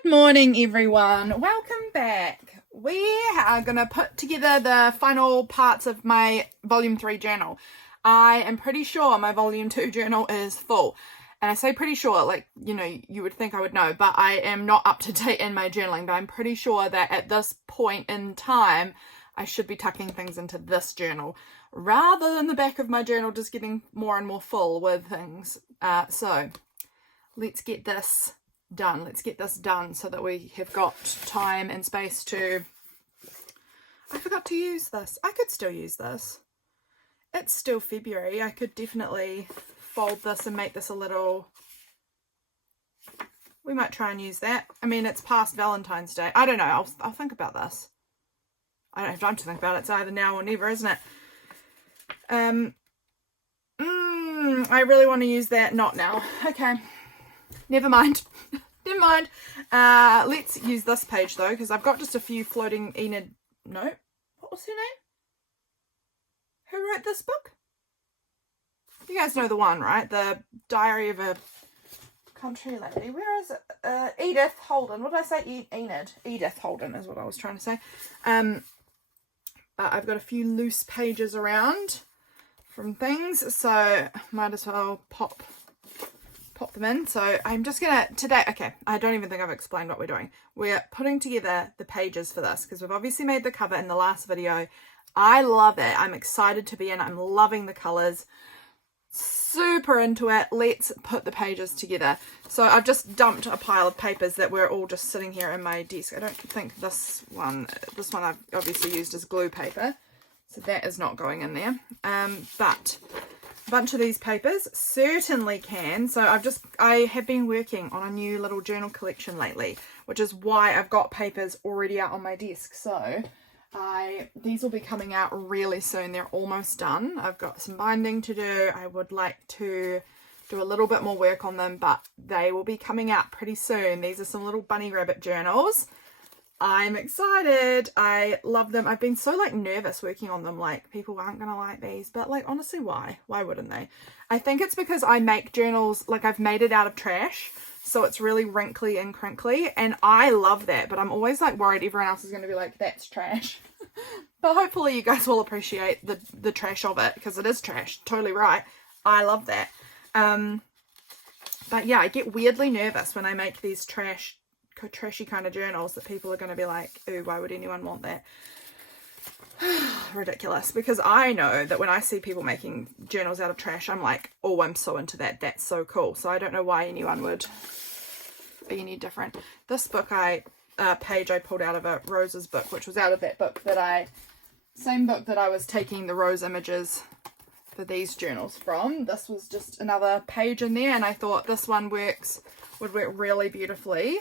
Good morning, everyone. Welcome back. We are going to put together the final parts of my volume 3 journal. I am pretty sure my volume 2 journal is full. And I say pretty sure, like, you know, you would think I would know, but I am not up to date in my journaling. But I'm pretty sure that at this point in time, I should be tucking things into this journal rather than the back of my journal just getting more and more full with things. So let's get this done. Let's get this done so that we have got time and space to... I forgot to use this. I could still use this. It's still February. I could definitely fold this and make this a little... We might try and use that. I mean, it's past Valentine's Day. I don't know. I'll think about this. I don't have time to think about it. It's either now or never, isn't it? I really want to use that. Not now. Okay. Never mind. Never mind. Let's use this page though, because I've got just a few floating Enid. No, what was her name? Who wrote this book? You guys know the one, right? The Diary of a Country Lady. Where is it? Edith Holden. What did I say? Enid. Edith Holden is what I was trying to say. But I've got a few loose pages around from things, so might as well pop them in. So I'm just gonna today, okay, I don't even think I've explained what we're doing. We're putting together the pages for this because we've obviously made the cover in the last video. I love it. I'm excited to be in. I'm loving the colors, super into it. Let's put the pages together. So I've just dumped a pile of papers that were all just sitting here in my desk. I don't think this one I've obviously used as glue paper, so that is not going in there. But a bunch of these papers certainly can. So I have been working on a new little journal collection lately, which is why I've got papers already out on my desk. So these will be coming out really soon. They're almost done. I've got some binding to do. I would like to do a little bit more work on them, but they will be coming out pretty soon. These are some little bunny rabbit journals. I'm excited. I love them. I've been so like nervous working on them, like people aren't gonna like these, but like honestly, why wouldn't they? I think it's because I make journals, like I've made it out of trash, so it's really wrinkly and crinkly, and I love that, but I'm always like worried everyone else is going to be like, that's trash. But hopefully you guys will appreciate the trash of it, because it is trash. Totally right. I love that. But yeah, I get weirdly nervous when I make these trashy kind of journals that people are going to be like, ooh, why would anyone want that? Ridiculous. Because I know that when I see people making journals out of trash, I'm like, oh, I'm so into that. That's so cool. So I don't know why anyone would be any different. This book page I pulled out of a Rose's book, which was out of that book same book that I was taking the rose images for these journals from. This was just another page in there, and I thought this one would work really beautifully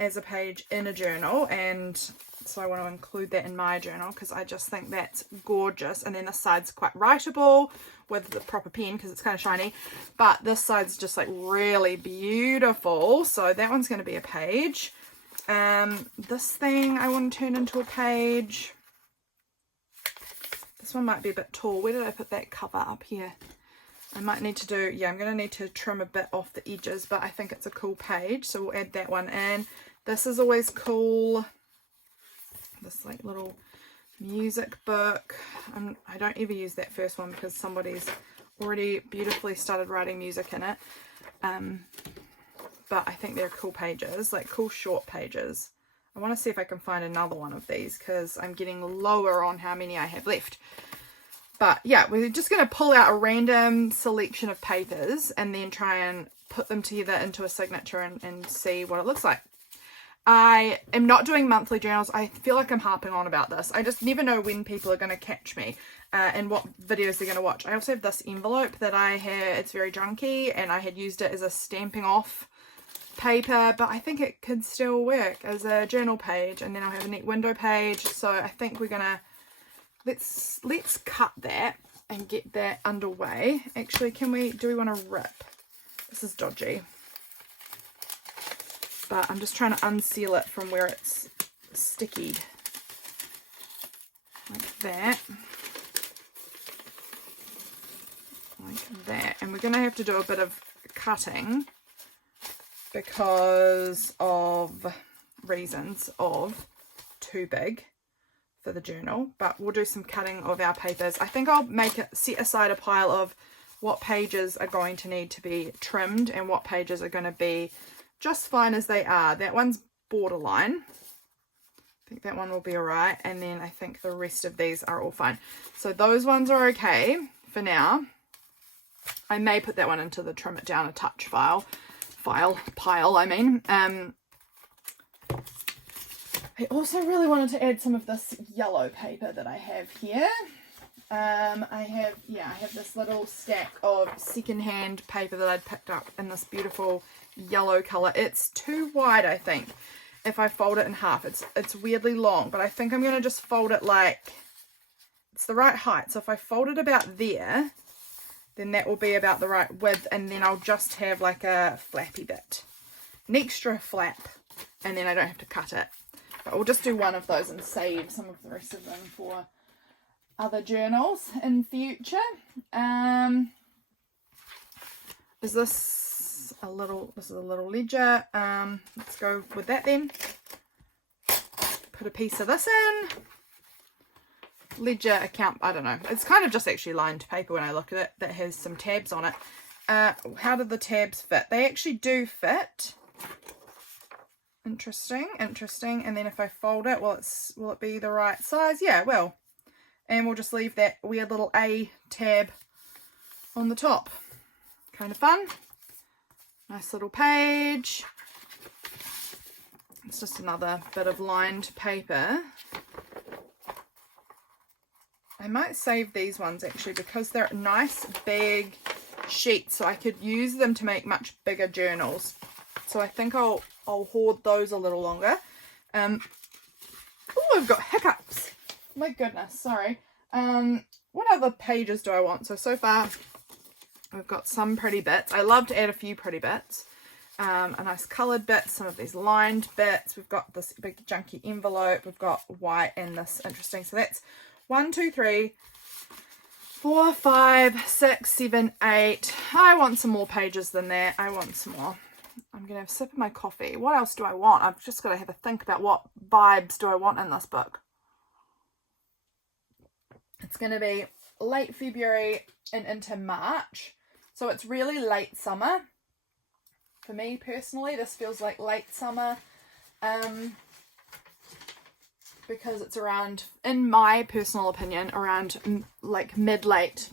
as a page in a journal, and so I want to include that in my journal because I just think that's gorgeous. And then this side's quite writable with the proper pen because it's kind of shiny, but this side's just like really beautiful, so that one's going to be a page. This thing I want to turn into a page. This one might be a bit tall. Where did I put that cover? Up here. I might need to do, yeah, I'm going to need to trim a bit off the edges, but I think it's a cool page, so we'll add that one in. This is always cool. This like little music book. I don't ever use that first one because somebody's already beautifully started writing music in it. But I think they're cool pages, like cool short pages. I want to see if I can find another one of these because I'm getting lower on how many I have left. But yeah, we're just going to pull out a random selection of papers and then try and put them together into a signature and see what it looks like. I am not doing monthly journals. I feel like I'm harping on about this. I just never know when people are going to catch me and what videos they're going to watch. I also have this envelope that I had. It's very junky and I had used it as a stamping off paper, but I think it could still work as a journal page, and then I'll have a neat window page. So I think we're gonna let's cut that and get that underway. Actually, do we want to rip? This is dodgy, but I'm just trying to unseal it from where it's sticky, like that, and we're gonna have to do a bit of cutting because of reasons of too big for the journal, but we'll do some cutting of our papers. I think I'll set aside a pile of what pages are going to need to be trimmed and what pages are going to be just fine as they are. That one's borderline. I think that one will be all right, and then I think the rest of these are all fine. So those ones are okay for now. I may put that one into the trim it down a touch pile. I also really wanted to add some of this yellow paper that I have here. I have this little stack of secondhand paper that I'd picked up in this beautiful yellow color. It's too wide, I think, if I fold it in half. It's weirdly long, but I think I'm going to just fold it like it's the right height. So if I fold it about there, then that will be about the right width, and then I'll just have like a flappy bit, an extra flap, and then I don't have to cut it. But we'll just do one of those and save some of the rest of them for other journals in future. This is a little ledger. Let's go with that then. Put a piece of this in. Ledger account, I don't know. It's kind of just actually lined paper when I look at it that has some tabs on it. How do the tabs fit? They actually do fit. Interesting. And then if I fold it, will it be the right size? Yeah, it will. And we'll just leave that weird little A tab on the top. Kind of fun. Nice little page. It's just another bit of lined paper. I might save these ones actually because they're nice big sheets, so I could use them to make much bigger journals. So I think I'll hoard those a little longer. Oh, I've got hiccups. My goodness, sorry. What other pages do I want? So far we've got some pretty bits. I love to add a few pretty bits. A nice coloured bit, some of these lined bits. We've got this big junky envelope. We've got white and this interesting. So that's 1, 2, 3, 4, 5, 6, 7, 8. I want some more pages than that. I want some more. I'm going to have a sip of my coffee. What else do I want? I've just got to have a think about what vibes do I want in this book. It's going to be late February and into March. So it's really late summer. For me personally, this feels like late summer. Because it's around, in my personal opinion, around like mid-late,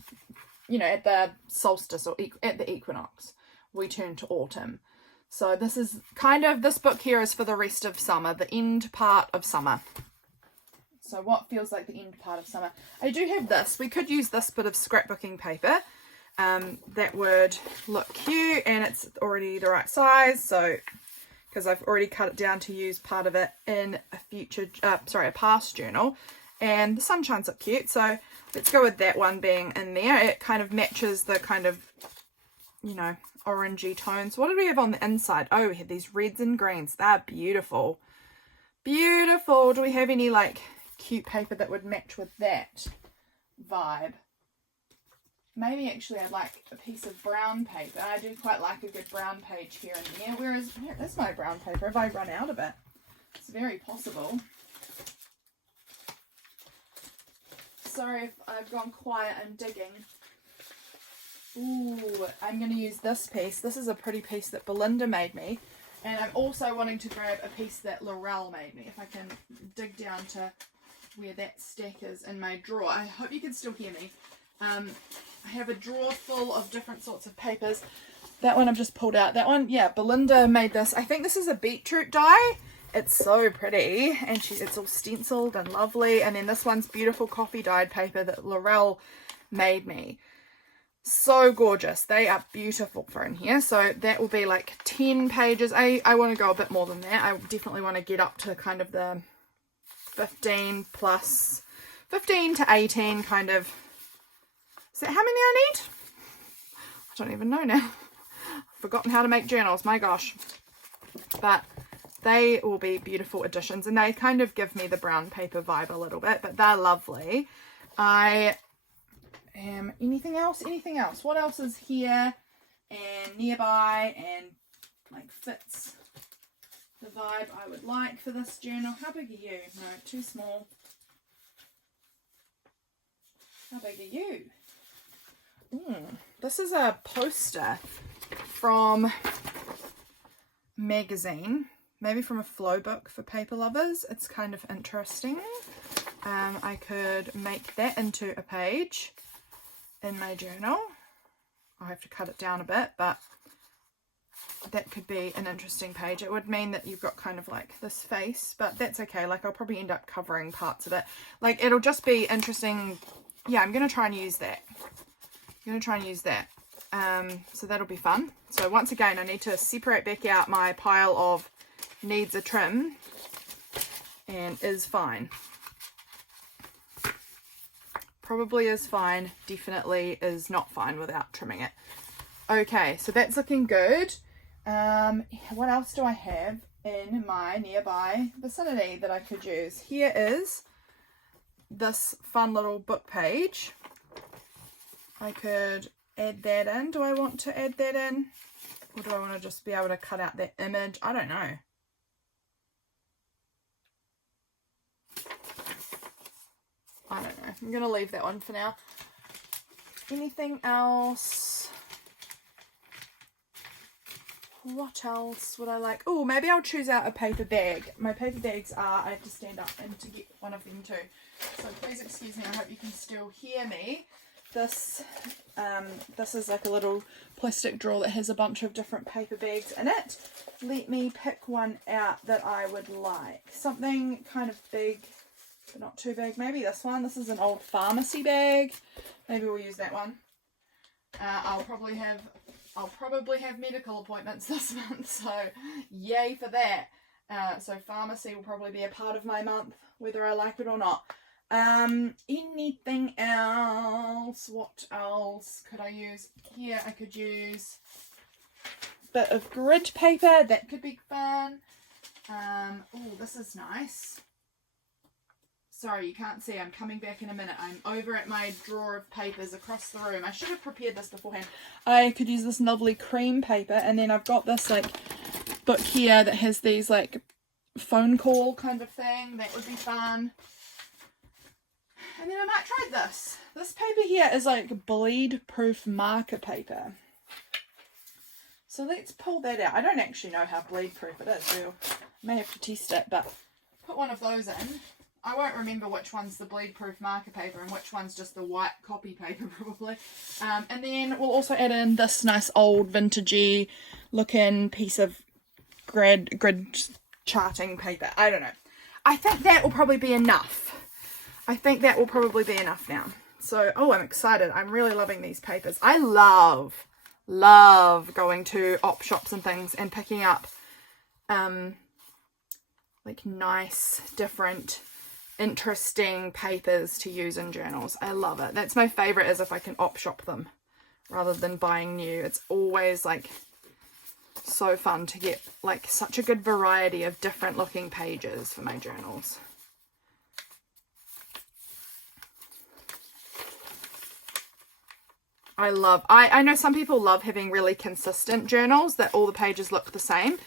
at the solstice or at the equinox, we turn to autumn. So this is this book here is for the rest of summer, the end part of summer. So what feels like the end part of summer? I do have this. We could use this bit of scrapbooking paper. That would look cute, and it's already the right size. So, because I've already cut it down to use part of it in a past journal, and the sunshines look cute. So let's go with that one being in there. It kind of matches the kind of, orangey tones. What did we have on the inside? Oh, we had these reds and greens. They're beautiful. Beautiful. Do we have any like cute paper that would match with that vibe? Maybe actually I'd like a piece of brown paper. I do quite like a good brown page here and there. Where is my brown paper? Have I run out of it? It's very possible. Sorry if I've gone quiet. I'm digging. Ooh, I'm going to use this piece. This is a pretty piece that Belinda made me. And I'm also wanting to grab a piece that Laurelle made me. If I can dig down to where that stack is in my drawer. I hope you can still hear me. I have a drawer full of different sorts of papers. That one I've just pulled out. That one, yeah, Belinda made this. I think this is a beetroot dye. It's so pretty, and it's all stenciled and lovely. And then this one's beautiful coffee dyed paper that Laurelle made me. So gorgeous. They are beautiful for in here. So that will be like 10 pages. I want to go a bit more than that. I definitely want to get up to kind of the 15 to 18 kind of. Is that how many I need? I don't even know now. I've forgotten how to make journals, my gosh. But they will be beautiful additions, and they kind of give me the brown paper vibe a little bit, but they're lovely. Anything else? What else is here and nearby and like fits the vibe I would like for this journal. How big are you? No, too small. How big are you? This is a poster from magazine, maybe from a flow book for paper lovers. It's kind of interesting. I could make that into a page in my journal. I'll have to cut it down a bit, but that could be an interesting page. It would mean that you've got kind of like this face, but that's okay. Like I'll probably end up covering parts of it. Like it'll just be interesting. Yeah, I'm going to try and use that. So that'll be fun. So once again, I need to separate back out my pile of needs a trim and is fine. Probably is fine, definitely is not fine without trimming it. Okay, so that's looking good. What else do I have in my nearby vicinity that I could use? Here is this fun little book page. I could add that in. Do I want to add that in? Or do I want to just be able to cut out that image? I don't know. I don't know. I'm going to leave that one for now. Anything else? What else would I like? Oh, maybe I'll choose out a paper bag. My paper bags are, I have to stand up and to get one of them too. So please excuse me, I hope you can still hear me. This is like a little plastic drawer that has a bunch of different paper bags in it. Let me pick one out that I would like. Something kind of big, but not too big. Maybe this one. This is an old pharmacy bag. Maybe we'll use that one. I'll probably have medical appointments this month, so yay for that. So pharmacy will probably be a part of my month, whether I like it or not. Anything else? What else could I use? Here I could use a bit of grid paper. That could be fun. Oh, this is nice. Sorry, you can't see. I'm coming back in a minute. I'm over at my drawer of papers across the room. I should have prepared this beforehand. I could use this lovely cream paper, and then I've got this like book here that has these like phone call kind of thing. That would be fun. And then I might try this. This paper here is like bleed proof marker paper. So let's pull that out. I don't actually know how bleed proof it is. We'll may have to test it, but put one of those in. I won't remember which one's the bleed proof marker paper and which one's just the white copy paper probably. And then we'll also add in this nice old vintagey looking piece of grid charting paper. I don't know. I think that will probably be enough. Now. So, oh, I'm excited. I'm really loving these papers. I love going to op shops and things and picking up like nice, different, interesting papers to use in journals. I love it. That's my favorite, is if I can op shop them rather than buying new. It's always like so fun to get like such a good variety of different looking pages for my journals. I know some people love having really consistent journals that all the pages look the same.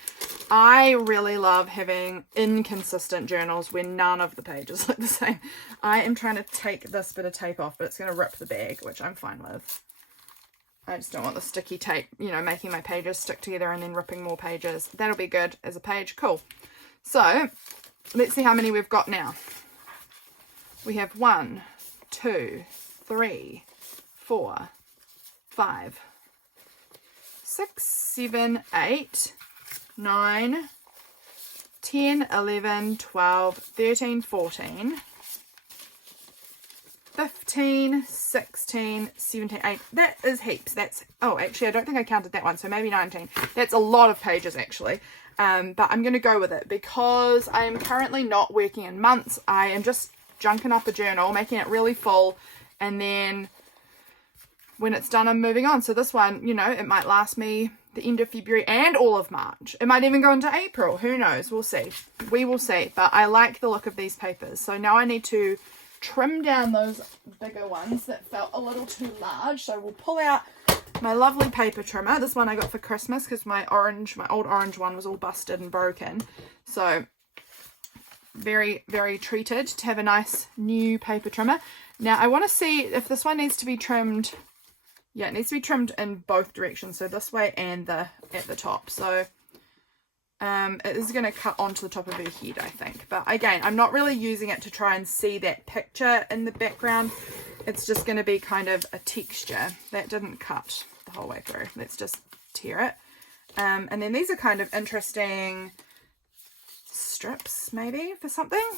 I really love having inconsistent journals where none of the pages look the same. I am trying to take this bit of tape off, but it's going to rip the bag, which I'm fine with. I just don't want the sticky tape, you know, making my pages stick together and then ripping more pages. That'll be good as a page. Cool. So let's see how many we've got now. We have 1, 2, 3, 4, 5, 6, 7, 8, 9, 10, 11, 12, 13, 14, 15, 16, 17, 8. That is heaps. That's, oh, actually, I don't think I counted that one, so maybe 19. That's a lot of pages, actually. But I'm going to go with it because I am currently not working in months. I am just junking up a journal, making it really full, and then when it's done, I'm moving on. So this one, you know, it might last me the end of February and all of March. It might even go into April. Who knows? We'll see. We will see. But I like the look of these papers. So now I need to trim down those bigger ones that felt a little too large. So we'll pull out my lovely paper trimmer. This one I got for Christmas because my old orange one was all busted and broken. So very, very treated to have a nice new paper trimmer. Now I want to see if this one needs to be trimmed. Yeah, it needs to be trimmed in both directions, so this way and at the top. So it is going to cut onto the top of her head, I think. But again, I'm not really using it to try and see that picture in the background. It's just going to be kind of a texture. That didn't cut the whole way through. Let's just tear it. And then these are kind of interesting strips, maybe, for something.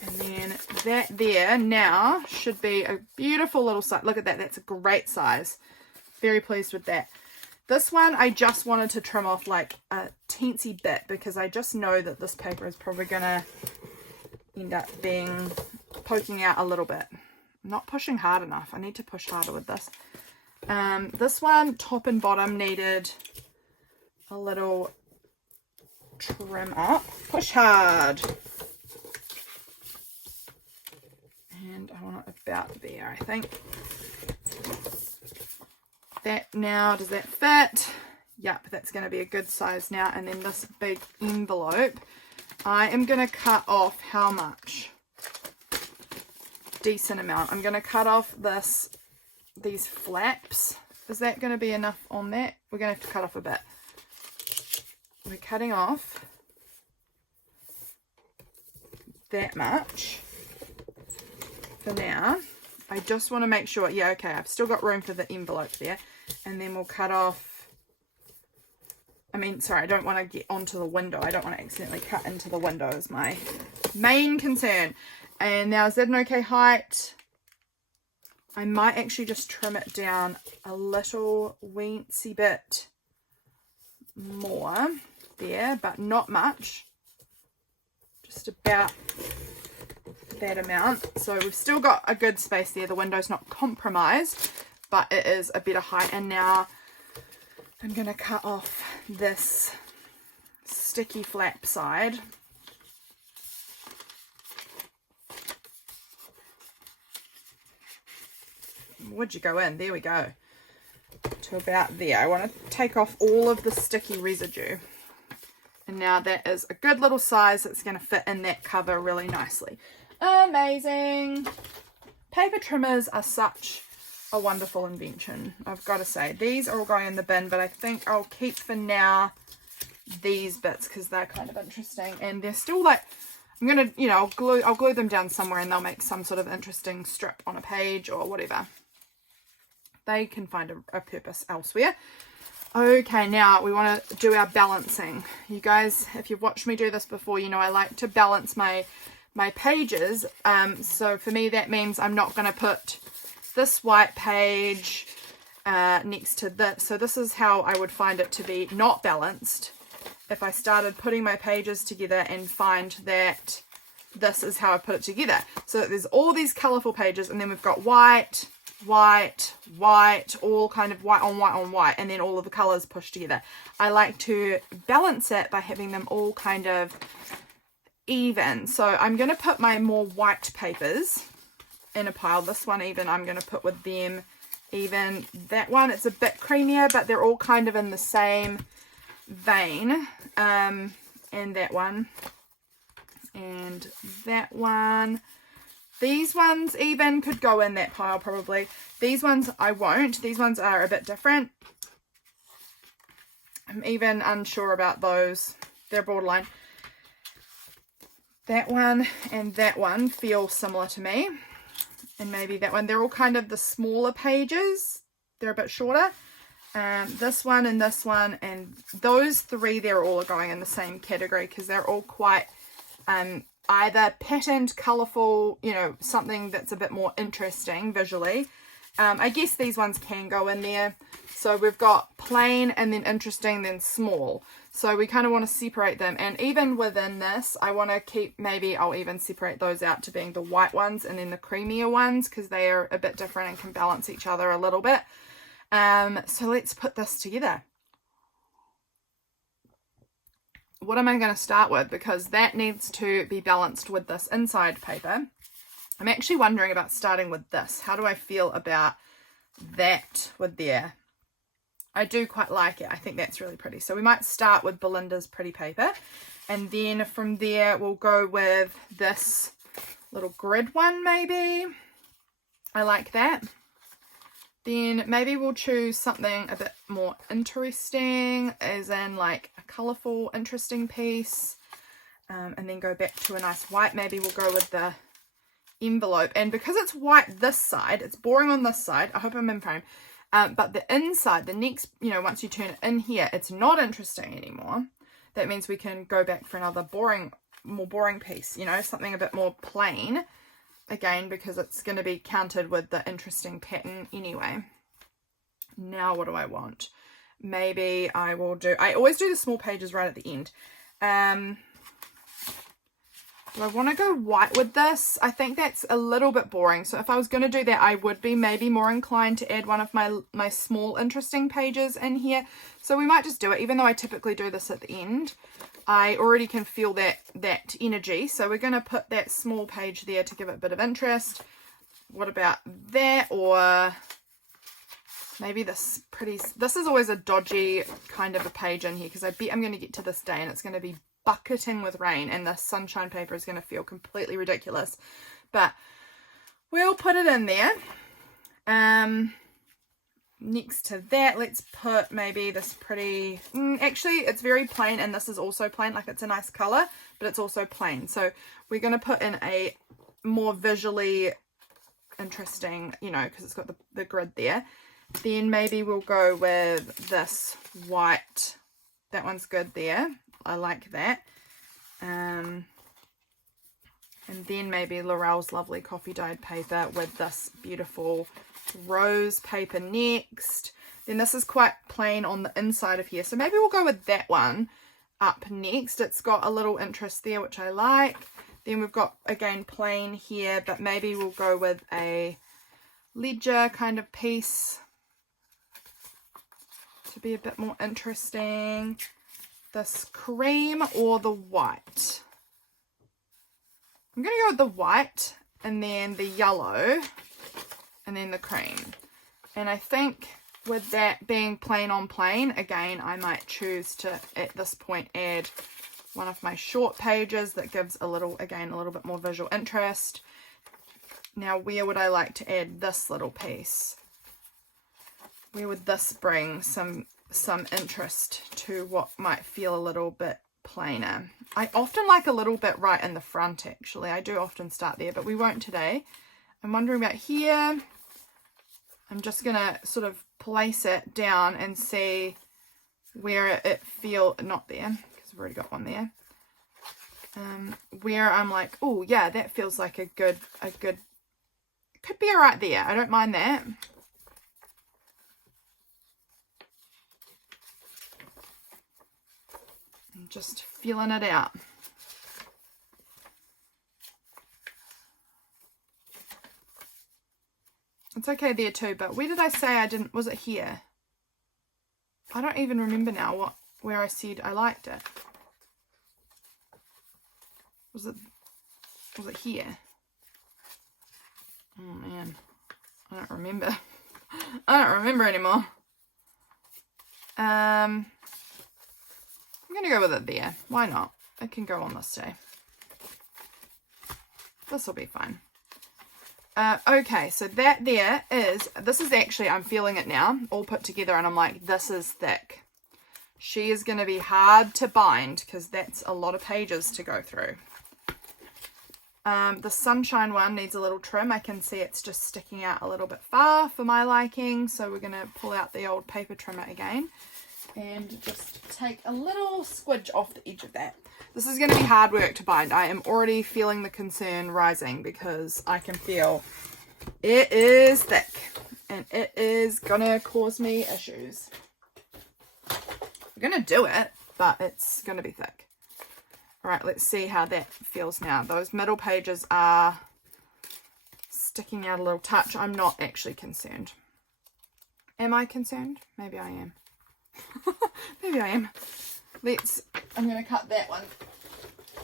And then that there now should be a beautiful little size. Look at that. That's a great size. Very pleased with that. This one, I just wanted to trim off like a teensy bit because I just know that this paper is probably going to end up poking out a little bit. I'm not pushing hard enough. I need to push harder with this. This one, top and bottom, needed a little trim up. Push hard. And I want it about there, I think. That now, does that fit? Yep, that's going to be a good size now. And then this big envelope, I am going to cut off how much? Decent amount. I'm going to cut off these flaps. Is that going to be enough on that? We're going to have to cut off a bit. We're cutting off that much for now. I just want to make sure, yeah, okay, I've still got room for the envelope there. And then we'll cut off, sorry, I don't want to get onto the window. I don't want to accidentally cut into the window is my main concern. And now, is that an okay height? I might actually just trim it down a little weensy bit more there, but not much. Just about that amount. So we've still got a good space there. The window's not compromised, but it is a better height. And now I'm going to cut off this sticky flap side. Would you go in? There we go. To about there. I want to take off all of the sticky residue. And now that is a good little size that's going to fit in that cover really nicely. Amazing. Paper trimmers are such a wonderful invention, I've got to say. These are all going in the bin, but I think I'll keep for now these bits because they're kind of interesting. And they're still like, I'm going to, I'll glue them down somewhere and they'll make some sort of interesting strip on a page or whatever. They can find a purpose elsewhere. Okay, now we want to do our balancing. You guys, if you've watched me do this before, you know I like to balance my pages. So for me that means I'm not going to put this white page next to this. So this is how I would find it to be not balanced if I started putting my pages together and find that this is how I put it together. So there's all these colourful pages and then we've got white, white, white, all kind of white on white on white, and then all of the colours pushed together. I like to balance it by having them all kind of even. So I'm going to put my more white papers in a pile. This one even I'm going to put with them even. That one, it's a bit creamier, but they're all kind of in the same vein. And that one and that one. These ones even could go in that pile probably. These ones I won't. These ones are a bit different. I'm even unsure about those. They're borderline. That one and that one feel similar to me. And maybe that one. They're all kind of the smaller pages. They're a bit shorter. This one and this one and those three, they're all going in the same category because they're all quite either patterned, colourful, something that's a bit more interesting visually. I guess these ones can go in there. So we've got plain and then interesting, then small. So we kind of want to separate them. And even within this, I want to keep, maybe I'll even separate those out to being the white ones and then the creamier ones because they are a bit different and can balance each other a little bit. So let's put this together. What am I going to start with? Because that needs to be balanced with this inside paper. I'm actually wondering about starting with this. How do I feel about that with there? I do quite like it. I think that's really pretty. So we might start with Belinda's pretty paper. And then from there, we'll go with this little grid one, maybe. I like that. Then maybe we'll choose something a bit more interesting, as in like a colourful, interesting piece. And then go back to a nice white. Maybe we'll go with the envelope. And because it's white this side, it's boring on this side. I hope I'm in frame. But the inside, the next, you know, once you turn it in here, it's not interesting anymore. That means we can go back for another more boring piece, you know, something a bit more plain. Again, because it's going to be counted with the interesting pattern anyway. Now, what do I want? Maybe I always do the small pages right at the end. Do I want to go white with this? I think that's a little bit boring. So if I was going to do that, I would be maybe more inclined to add one of my small interesting pages in here. So we might just do it, even though I typically do this at the end. I already can feel that energy. So we're going to put that small page there to give it a bit of interest. What about that? Or maybe this is always a dodgy kind of a page in here, because I bet I'm going to get to this day and it's going to be bucketing with rain and the sunshine paper is going to feel completely ridiculous. But we'll put it in there. Next to that, let's put maybe this pretty, actually it's very plain, and this is also plain, like it's a nice color, but it's also plain. So we're going to put in a more visually interesting, you know, because it's got the grid there. Then maybe we'll go with this white. That one's good there. I like that. And then maybe Laurelle's lovely coffee dyed paper with this beautiful rose paper next. Then this is quite plain on the inside of here, so maybe we'll go with that one up next. It's got a little interest there, which I like. Then we've got, again, plain here, but maybe we'll go with a ledger kind of piece to be a bit more interesting. This cream or the white? I'm going to go with the white, and then the yellow, and then the cream. And I think with that being plain on plain, again, I might choose to, at this point, add one of my short pages that gives a little bit more visual interest. Now, where would I like to add this little piece? Where would this bring some interest to what might feel a little bit plainer? I often like a little bit right in the front, actually. I do often start there, but we won't today. I'm wondering about here. I'm just going to sort of place it down and see where it feels, not there, because I've already got one there. Where I'm like, oh yeah, that feels like a good, could be right there. I don't mind that. I'm just feeling it out. It's okay there too, but where did I say I didn't, was it here? I don't even remember now where I said I liked it. Was it here? Oh man, I don't remember. I don't remember anymore. I'm gonna go with it there. Why not? It can go on this day. This will be fine. Okay, so that there is, this is actually, I'm feeling it now, all put together, and I'm like, this is thick. She is going to be hard to bind, because that's a lot of pages to go through. The sunshine one needs a little trim. I can see it's just sticking out a little bit far for my liking, so we're going to pull out the old paper trimmer again, and just take a little squidge off the edge of that. This is going to be hard work to bind. I am already feeling the concern rising, because I can feel it is thick and it is going to cause me issues. We're going to do it, but it's going to be thick. All right, let's see how that feels now. Those middle pages are sticking out a little touch. I'm not actually concerned. Am I concerned? Maybe I am. Maybe I am. I'm going to cut that one.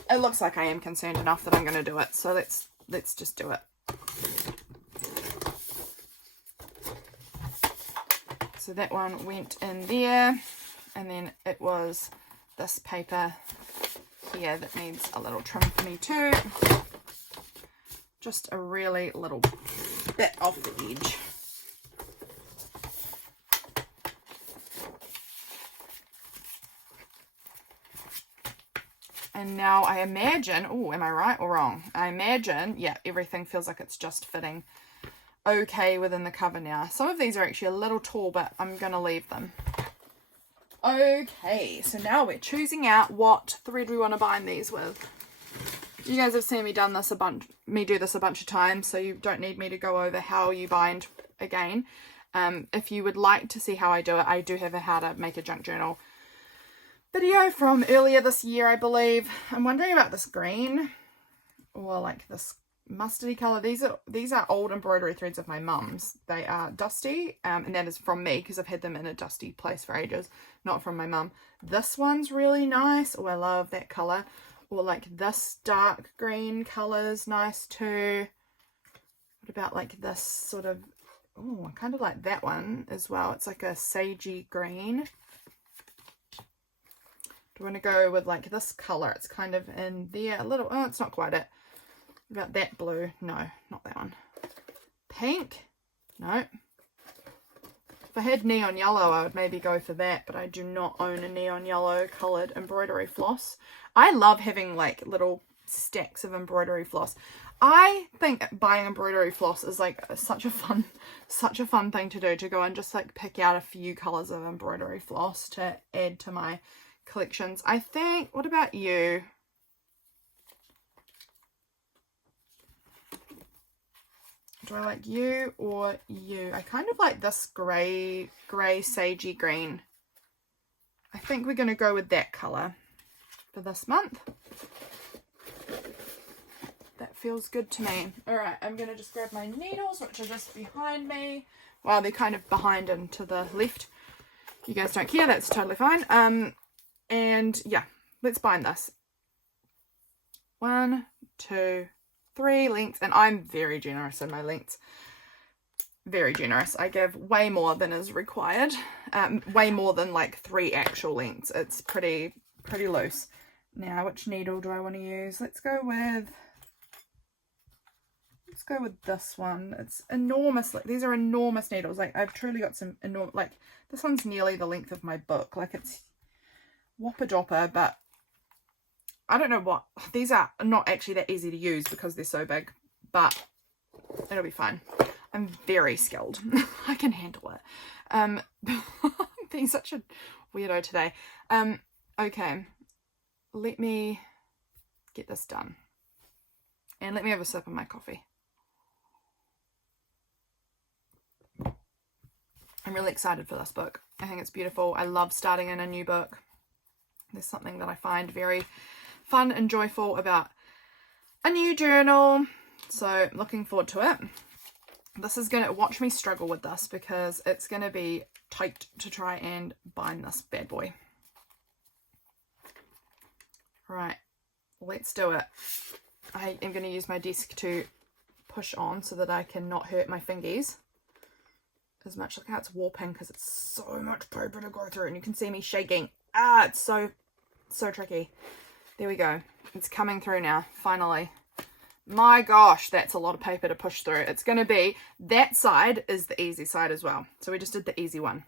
It looks like I am concerned enough that I'm going to do it. So let's just do it. So that one went in there, and then it was this paper here that needs a little trim for me too. Just a really little bit off the edge. And now I imagine, oh, am I right or wrong? I imagine, yeah, everything feels like it's just fitting okay within the cover now. Some of these are actually a little tall, but I'm going to leave them. Okay, so now we're choosing out what thread we want to bind these with. You guys have seen me do this a bunch of times, so you don't need me to go over how you bind again. If you would like to see how I do it, I do have a how to make a junk journal video from earlier this year, I believe. I'm wondering about this green or like this mustardy color. These are old embroidery threads of my mum's. They are dusty, and that is from me because I've had them in a dusty place for ages, not from my mum. This one's really nice. Oh, I love that color. Or like this dark green color's nice too. What about like this sort of, oh, I kind of like that one as well. It's like a sagey green. Do I want to go with like this color? It's kind of in there a little. Oh, it's not quite it. What about that blue? No, not that one. Pink? No. If I had neon yellow, I would maybe go for that, but I do not own a neon yellow colored embroidery floss. I love having like little stacks of embroidery floss. I think buying embroidery floss is like such a fun thing to do, to go and just like pick out a few colors of embroidery floss to add to my collections. I think, what about you? Do I like you or you? I kind of like this grey sagey green. I think we're going to go with that color for this month. That feels good to me. All right, I'm going to just grab my needles, which are just behind me. Well, they're kind of behind and to the left. You guys don't care, that's totally fine. And yeah, let's bind this. 1, 2, 3 lengths, and I'm very generous in my lengths. Very generous. I give way more than is required. Way more than like 3 actual lengths. It's pretty loose. Now, which needle do I want to use? Let's go with this one. It's enormous. Like, these are enormous needles. Like, I've truly got some enormous, like, this one's nearly the length of my book. Like, it's whopper dopper, but I don't know what, these are not actually that easy to use because they're so big, but it'll be fine. I'm very skilled. I can handle it. I'm being such a weirdo today. Okay, let me get this done and let me have a sip of my coffee. I'm really excited for this book. I think it's beautiful. I love starting in a new book. There's something that I find very fun and joyful about a new journal. So looking forward to it. This is going to, watch me struggle with this because it's going to be tight to try and bind this bad boy. Right, let's do it. I am going to use my desk to push on so that I can not hurt my fingies as much. Look how it's warping because it's so much paper to go through, and you can see me shaking. Ah, it's so tricky. There we go. It's coming through now, finally. My gosh, that's a lot of paper to push through. It's going to be, that side is the easy side as well. So we just did the easy one.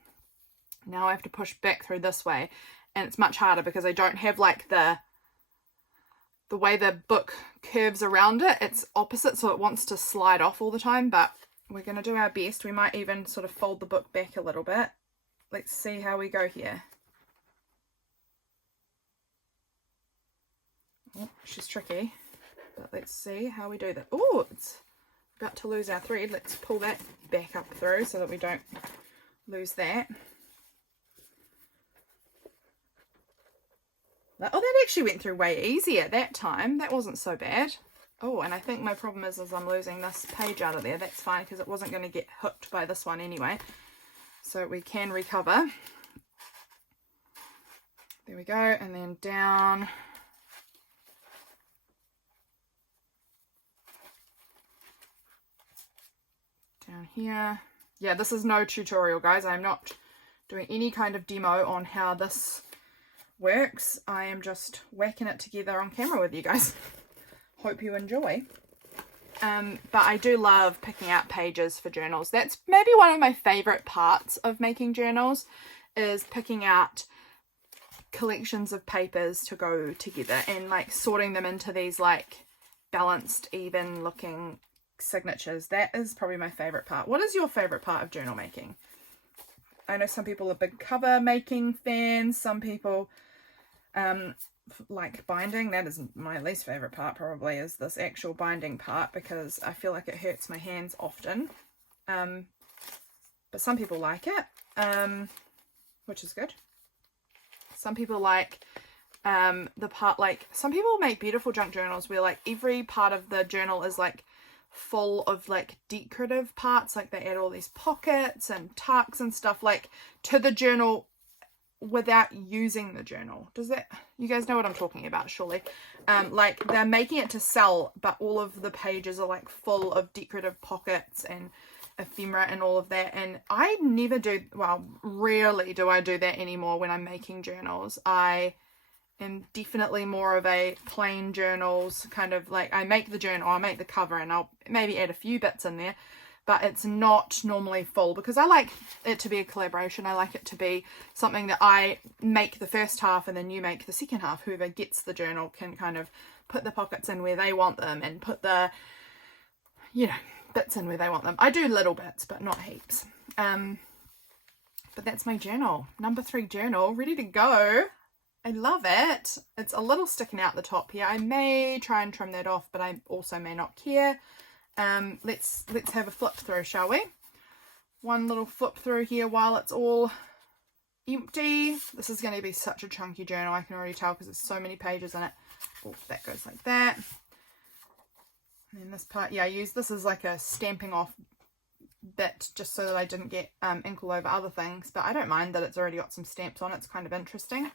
Now I have to push back through this way, and it's much harder because I don't have like the way the book curves around it. It's opposite, so it wants to slide off all the time, but we're going to do our best. We might even sort of fold the book back a little bit. Let's see how we go here. Oh, she's tricky, but let's see how we do that. Oh, it's about to lose our thread. Let's pull that back up through so that we don't lose that. Oh, that actually went through way easier that time. That wasn't so bad. Oh, and I think my problem is I'm losing this page out of there. That's fine because it wasn't going to get hooked by this one anyway. So we can recover. There we go. And then down. Down here. Yeah, this is no tutorial, guys. I'm not doing any kind of demo on how this works. I am just whacking it together on camera with you guys. Hope you enjoy. But I do love picking out pages for journals. That's maybe one of my favorite parts of making journals, is picking out collections of papers to go together and like sorting them into these like balanced, even looking signatures. That is probably my favorite part. What is your favorite part of journal making? I know some people are big cover making fans. Some people like binding. That is my least favorite part, probably, is this actual binding part, because I feel like it hurts my hands often. But some people like it, which is good. Some people like the part, like some people make beautiful junk journals where like every part of the journal is like full of like decorative parts, like they add all these pockets and tucks and stuff like to the journal without using the journal. Does that, you guys know what I'm talking about, surely? Like they're making it to sell, but all of the pages are like full of decorative pockets and ephemera and all of that, and I never do, well, rarely do I do that anymore when I'm making journals. I am definitely more of a plain journals kind of, like I make the journal, I'll make the cover and I'll maybe add a few bits in there, but it's not normally full, because I like it to be a collaboration. I like it to be something that I make the first half and then you make the second half. Whoever gets the journal can kind of put the pockets in where they want them and put the, you know, bits in where they want them. I do little bits, but not heaps. But that's my journal. Number 3 journal, ready to go. I love it. It's a little sticking out the top here. I may try and trim that off, but I also may not care. Let's have a flip through, shall we? One little flip through here while it's all empty. This is going to be such a chunky journal, I can already tell, because there's so many pages in it. Oh, that goes like that. And then this part, yeah, I use this as like a stamping off bit just so that I didn't get ink all over other things, but I don't mind that it's already got some stamps on it. It's kind of interesting.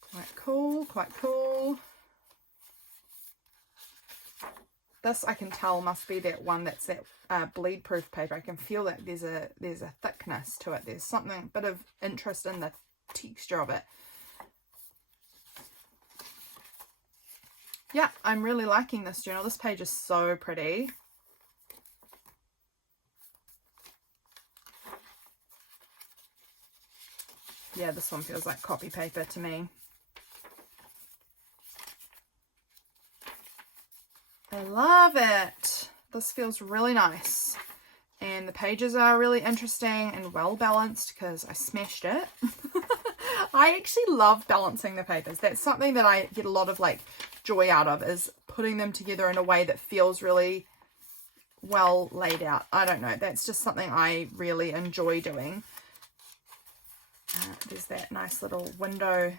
Quite cool, quite cool. This I can tell must be that one that's that bleed proof paper. I can feel that there's a thickness to it. There's something, bit of interest in the texture of it. Yeah, I'm really liking this journal. This page is so pretty. Yeah, this one feels like copy paper to me. I love it. This feels really nice. And the pages are really interesting and well balanced because I smashed it. I actually love balancing the papers. That's something that I get a lot of like joy out of, is putting them together in a way that feels really well laid out. I don't know. That's just something I really enjoy doing. There's that nice little window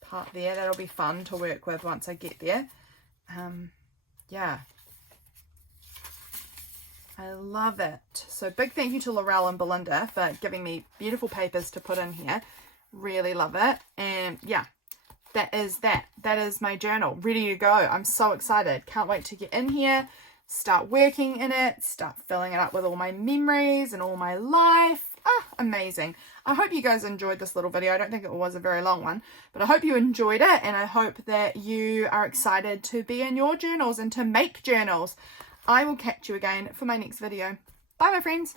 part there. That'll be fun to work with once I get there. Yeah. I love it. So big thank you to Laurelle and Belinda for giving me beautiful papers to put in here. Really love it. And yeah, that is that. That is my journal, ready to go. I'm so excited. Can't wait to get in here, start working in it, start filling it up with all my memories and all my life. Ah, amazing. I hope you guys enjoyed this little video. I don't think it was a very long one, but I hope you enjoyed it, and I hope that you are excited to be in your journals and to make journals. I will catch you again for my next video. Bye, my friends.